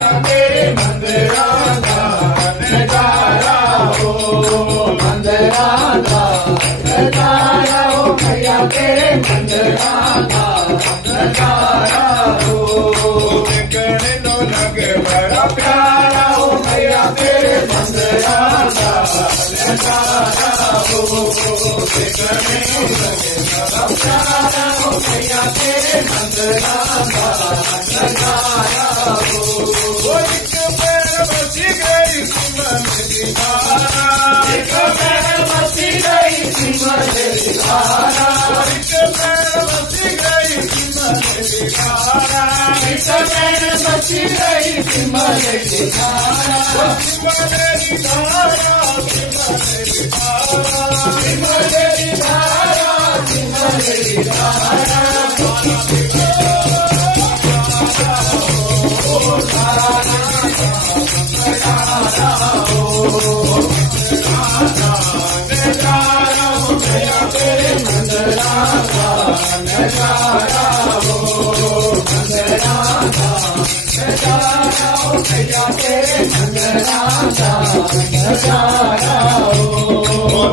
तेरे मंदिरा का नजारा हो, मंदिरा का नजारा हो भैया, तेरे मंदिरा का नजारा हो। देखने लो लगे बड़ा प्यारा हो भैया, तेरे मंदिरा का नजारा हो। देखने लो लगे बड़ा प्यारा हो भैया, तेरे मंदिरा का नजारा हो। एक पैर बसी गई सिमर दीवारा, एक पैर बसी गई सिमर दीवारा, एक पैर बसी गई सिमर दीवारा, एक पैर बसी गई सिमर दीवारा, सिमर दीवारा, सिमर दीवारा, सिमर दीवारा, सिमर दीवारा। तेरे मंदिरा का नजारा हो, मंदिरा का नजारा हो भैया, तेरे मंदिरा का नजारा हो।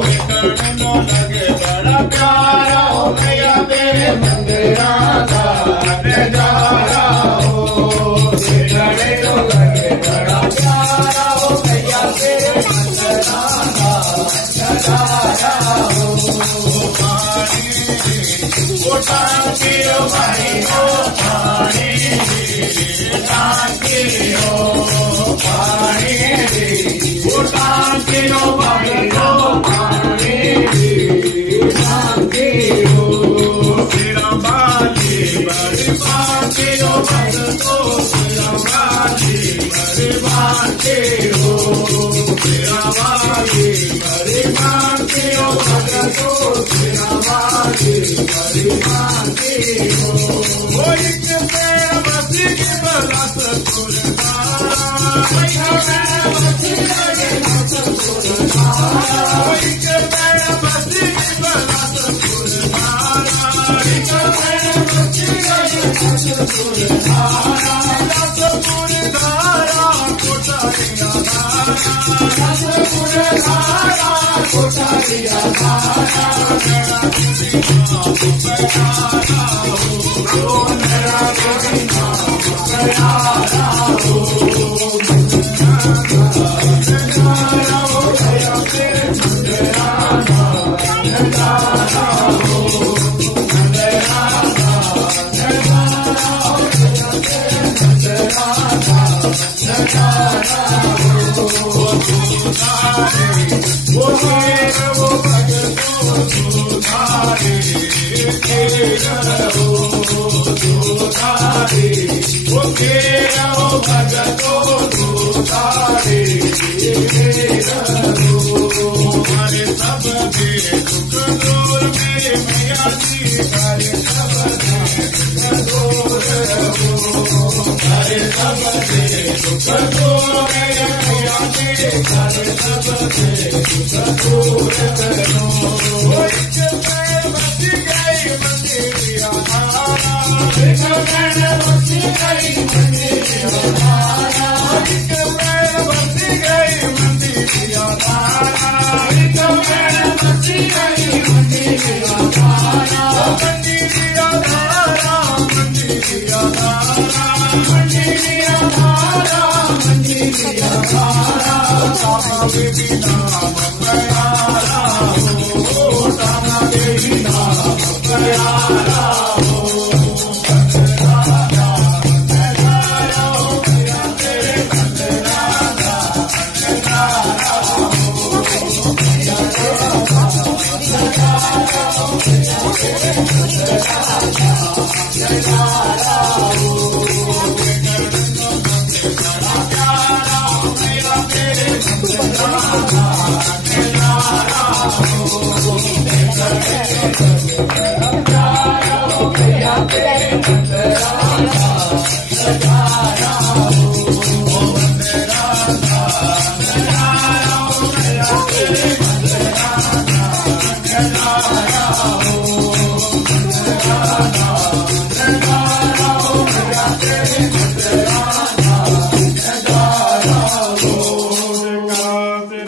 देखने लो लगे बड़ा प्यारा हो भैया, तेरे मंदिरा का नजारा हो। देखने लो लगे बड़ा प्यारा हो भैया, तेरे मंदिरा का नजारा हो। टांकी हो भाई हो पानी, टांकी हो पानी, टांकी हो भाई हो पानी, टांकी हो। तेरा बाली बड़ी बाकी हो भगतो, तेरा बाली बड़ी बाकी हो, तेरा बाली बड़ी बाकी हो भगतो, तेरा बाली बड़ी बाकी हो। एक पैर बसी के बरस फुलदारा, एक पैर बसी के बरस फुलदारा, एक पैर बसी के बरस फुलदारा, एक पैर बसी के बरस फुलदारा, रस फुलदारा कोठारिया धारा, रस फुलदारा कोठारिया धारा।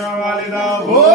शेरा वाले दा बोल